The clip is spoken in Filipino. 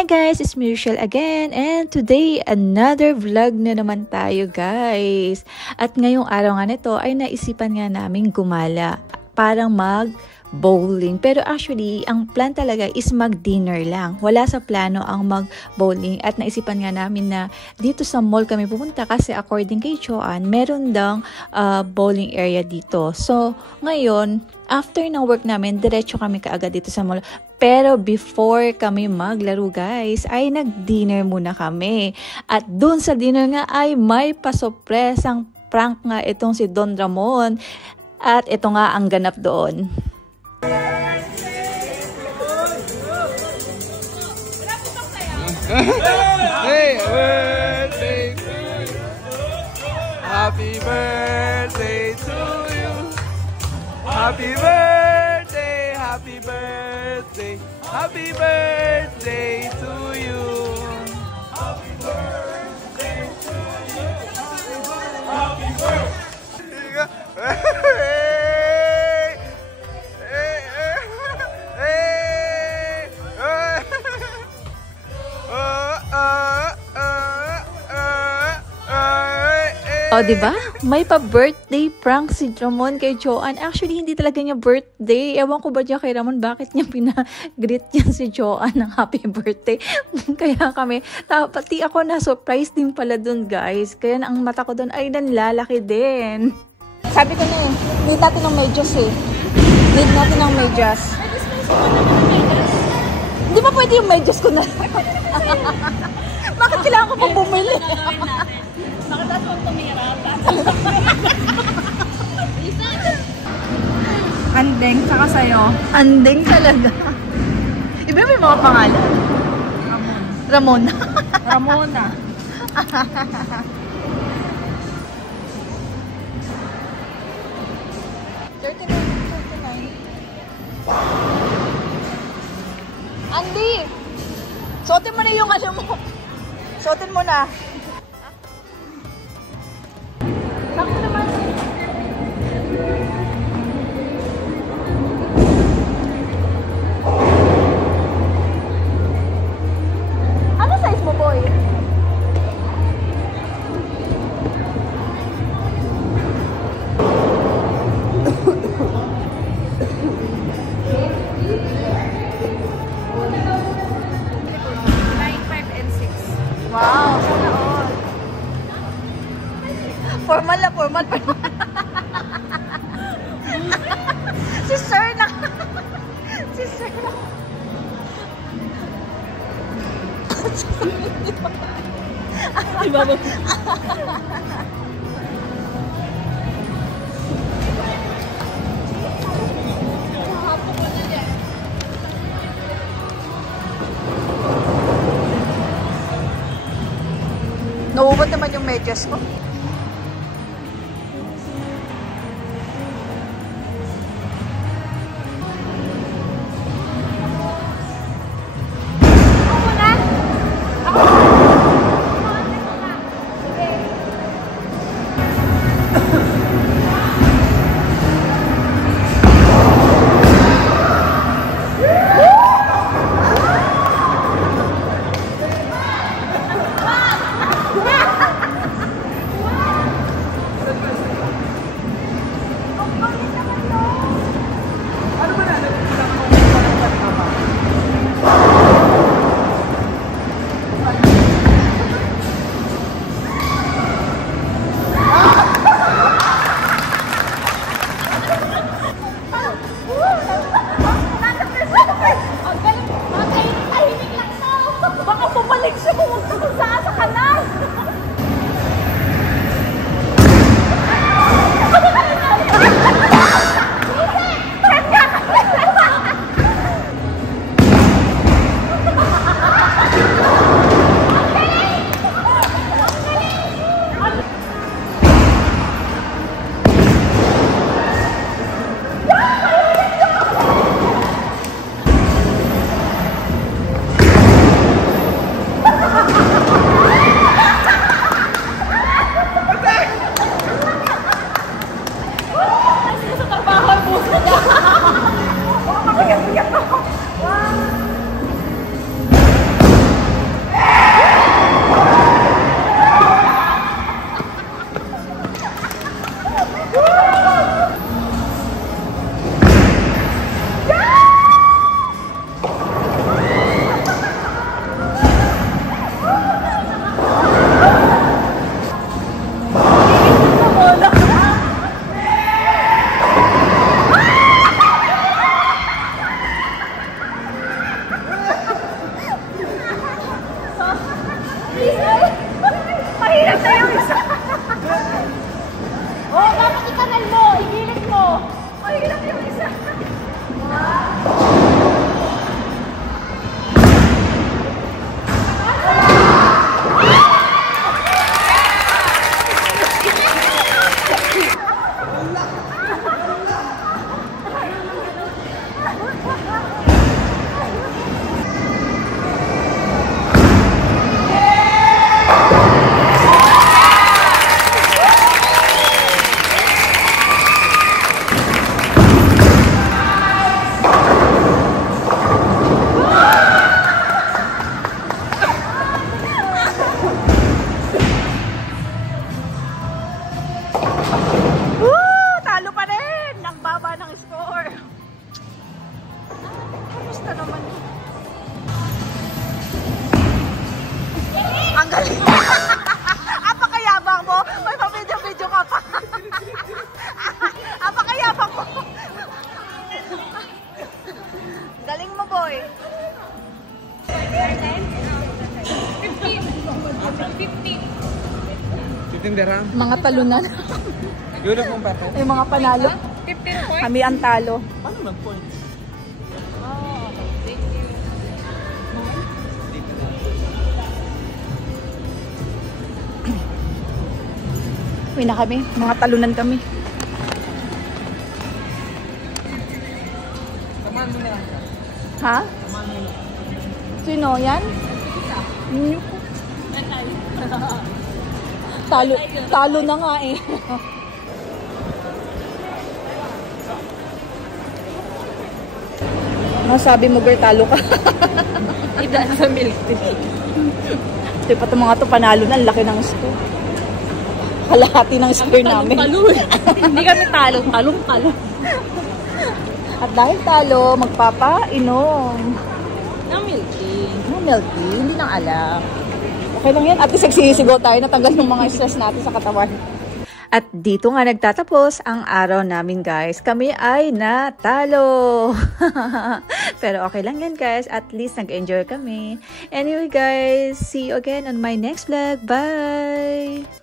Hi guys, it's Michelle again, and today another vlog na naman tayo guys. At ngayong araw nga nito ay naisipan nga namin gumala, parang mag-bowling. Pero actually, ang plan talaga is mag-dinner lang. Wala sa plano ang mag-bowling. At naisipan nga namin na dito sa mall kami pupunta kasi according kay Joanne, meron dang bowling area dito. So, ngayon, after ng work namin, diretso kami kaagad dito sa mall. Pero before kami maglaro guys, ay nag-dinner muna kami. At dun sa dinner nga ay may pasopresang prank nga itong si Don Ramon. At ito nga ang ganap doon. Hey, birthday to you. Happy birthday to you. Happy birthday, happy birthday, happy birthday to you. Happy birthday to you. Happy birthday. O, diba? May pa-birthday prank si Ramon kay Joanne. Actually, hindi talaga niya birthday. Ewan ko ba niya kay Ramon, bakit niya pinag-greet niya si Joanne ng happy birthday. Kaya kami, pati ako na-surprise din pala dun, guys. Kaya ang mata ko dun ay nanlalaki din. Sabi ko na eh, need natin ng medyas eh. Need natin ng medyas. Hindi ba pwede yung medyas ko na? Bakit kailangan ko pang bumili? Nakataas kong tumira. Andeng, saka sa'yo. Andeng talaga. Iba may mga pangalan. Ramon. Ramona. Ramona. 39. Andy! Suotin mo na yung ano mo. Suotin mo na. Sakto naman. Ano size mo, boy? Wow, sana all. Formal na, formal. Si Sir na. Si Sir na. Diba ba? Nauubot naman yung medyas ko. Tinderang. Mga talunan. Yun ang pera. Yung mga panalo. 15 points. Kami ang talo. Paano mag-points? Uwi na kami. Mga talunan kami. Samahan mo na lang. Ha? Samahan mo na. Sino yan? Talo, talo na nga eh. Masabi mo, girl, talo ka. Ida sa milk tea. Di pa itong mga to panalo na, ang laki ng store. Kalahati ng store namin. Hindi kami talo, talong-talong. At dahil talo, magpapainom. Ng milk tea. Ng milk tea, hindi nang alam. Okay lang yan. At least nagsisigaw tayo, natanggal yung mga stress natin sa katawan. At dito nga nagtatapos ang araw namin, guys. Kami ay natalo. Pero okay lang yan, guys. At least nag-enjoy kami. Anyway, guys, see you again on my next vlog. Bye!